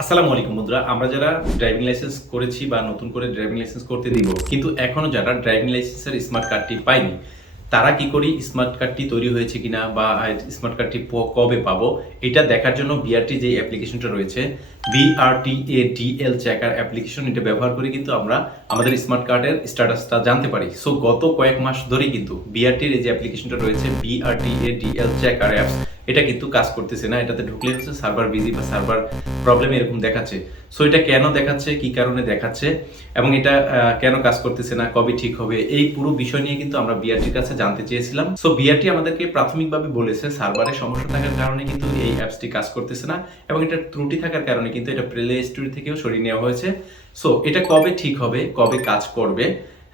আসসালামু আলাইকুম বন্ধুরা, আমরা যারা ড্রাইভিং লাইসেন্স করেছি বা নতুন করে ড্রাইভিং লাইসেন্স করতে দিব, কিন্তু এখনো যারা ড্রাইভিং লাইসেন্সের স্মার্ট কার্ডটি পায়নি, তারা কি করি স্মার্ট কার্ডটি তৈরি হয়েছে কিনা বা স্মার্ট কার্ডটি কবে পাবো এটা দেখার জন্য বিআরটি যে অ্যাপ্লিকেশনটা রয়েছে, BRTADL চেকার অ্যাপ্লিকেশন, এটা ব্যবহার করে কিন্তু আমরা আমাদের স্মার্ট কার্ডের স্ট্যাটাসটা জানতে পারি। সো গত কয়েক মাস ধরেই কিন্তু বিআরটির এই যে অ্যাপ্লিকেশনটা রয়েছে BRTADL চেকার অ্যাপস, এটা কিন্তু কাজ করতেছে না। এটাতে ঢুকলে হচ্ছে সার্ভার বিজি বা সার্ভার প্রবলেম এরকম দেখাচ্ছে। সো এটা কেন দেখাচ্ছে, কি কারণে দেখাচ্ছে এবং এটা কেন কাজ করতেছে না, কবে ঠিক হবে, এই পুরো বিষয় নিয়ে কিন্তু আমরা বিআরটির কাছে জানতে চেয়েছিলাম। সো বিআরটি আমাদেরকে প্রাথমিকভাবে বলেছে সার্ভারের সমস্যা থাকার কারণে কিন্তু এই অ্যাপসটি কাজ করতেছে না এবং এটা ত্রুটি থাকার কারণে কিন্তু এটা প্লে স্টোর থেকেও সরিয়ে নেওয়া হয়েছে। সো এটা কবে ঠিক হবে, কবে কাজ করবে,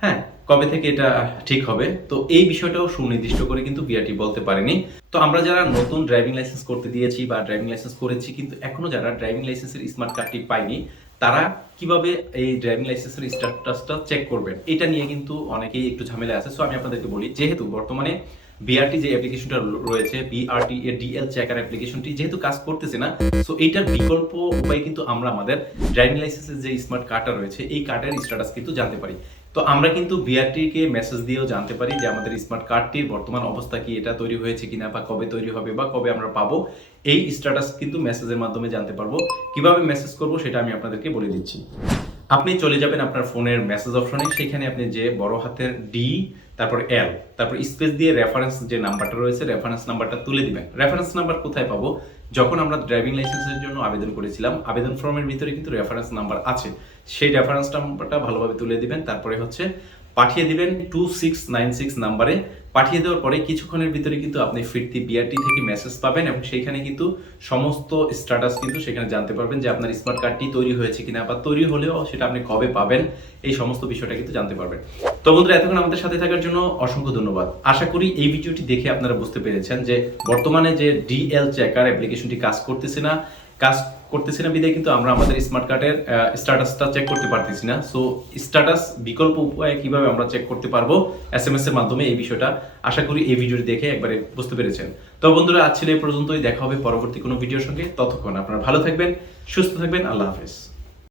হ্যাঁ, কবে থেকে এটা ঠিক হবে, তো এই বিষয়টাও সুনির্দিষ্ট করে কিন্তু বিআরটি বলতে পারেনি। তো আমরা যারা নতুন ড্রাইভিং লাইসেন্স করতে দিয়েছি বা ড্রাইভিং লাইসেন্স করেছি কিন্তু এখনো যারা ড্রাইভিং লাইসেন্সের স্মার্ট কার্ডটি পায়নি, তারা কিভাবে এই ড্রাইভিং লাইসেন্সের স্ট্যাটাসটা চেক করবেন এটা নিয়ে কিন্তু অনেকেই একটু ঝামেলা আছে। সো আমি আপনাদেরকে বলি, যেহেতু বর্তমানে বিআরটি যে অ্যাপ্লিকেশনটা রয়েছে, BRTADL চেকার অ্যাপ্লিকেশনটি যেহেতু কাজ করতেছে না, সো এইটার বিকল্প উপায় কিন্তু আমরা আমাদের ড্রাইভিং লাইসেন্সের যে স্মার্ট কার্ডটা রয়েছে এই কার্ডের স্ট্যাটাস কিন্তু জানতে পারি। তো আমরা কিন্তু বিআরটিকে মেসেজ দিয়েও জানতে পারি যে আমাদের স্মার্ট কার্ডটির বর্তমান অবস্থা কি, এটা তৈরি হয়েছে কিনা বা কবে তৈরি হবে বা কবে আমরা পাবো, এই স্ট্যাটাস কিন্তু মেসেজের মাধ্যমে জানতে পারবো। কিভাবে মেসেজ করব সেটা আমি আপনাদেরকে বলে দিচ্ছি। আপনি চলে যাবেন আপনার ফোনের মেসেজ অপশনে, সেখানে আপনি যে বড় হাতের ডি, তারপর এল, তারপর স্পেস দিয়ে রেফারেন্স যে নাম্বারটা রয়েছে রেফারেন্স নাম্বারটা তুলে দিবেন। রেফারেন্স নাম্বার কোথায় পাবো? যখন আমরা ড্রাইভিং লাইসেন্সের জন্য আবেদন করেছিলাম, আবেদন ফর্মের ভিতরে কিন্তু রেফারেন্স নাম্বার আছে, সেই রেফারেন্স নাম্বারটা ভালোভাবে তুলে দিবেন। তারপরে হচ্ছে পাঠিয়ে দিবেন 2696 নাম্বারে। পাঠিয়ে দেওয়ার পরে কিছুক্ষণের ভিতরে কিন্তু আপনি ফিরতি বিআরটি থেকে মেসেজ পাবেন এবং সেইখানে কিন্তু সমস্ত স্ট্যাটাস কিন্তু সেখানে জানতে পারবেন যে আপনার স্মার্ট কার্ডটি তৈরি হয়েছে কিনা বা তৈরি হলেও সেটা আপনি কবে পাবেন, এই সমস্ত বিষয়টা কিন্তু জানতে পারবেন। তো বন্ধুরা, এতক্ষণ আমাদের সাথে থাকার জন্য অসংখ্য ধন্যবাদ। আশা করি এই ভিডিওটি দেখে আপনারা বুঝতে পেরেছেন যে বর্তমানে যে ডিএল চেকার অ্যাপ্লিকেশনটি কাজ করতেছে না বিধায় কিন্তু আমরা আমাদের স্মার্ট কার্ডের স্ট্যাটাসটা চেক করতে পারতেছি না। সো স্ট্যাটাস বিকল্প উপায়ে কিভাবে আমরা চেক করতে পারবো SMS এর মাধ্যমে, এই বিষয়টা আশা করি এই ভিডিওটি দেখে একবারে বুঝতে পেরেছেন। তো বন্ধুরা, আজ ছিল এই পর্যন্তই। দেখা হবে পরবর্তী কোনো ভিডিওর সঙ্গে। ততক্ষণ আপনারা ভালো থাকবেন, সুস্থ থাকবেন। আল্লাহ হাফেজ।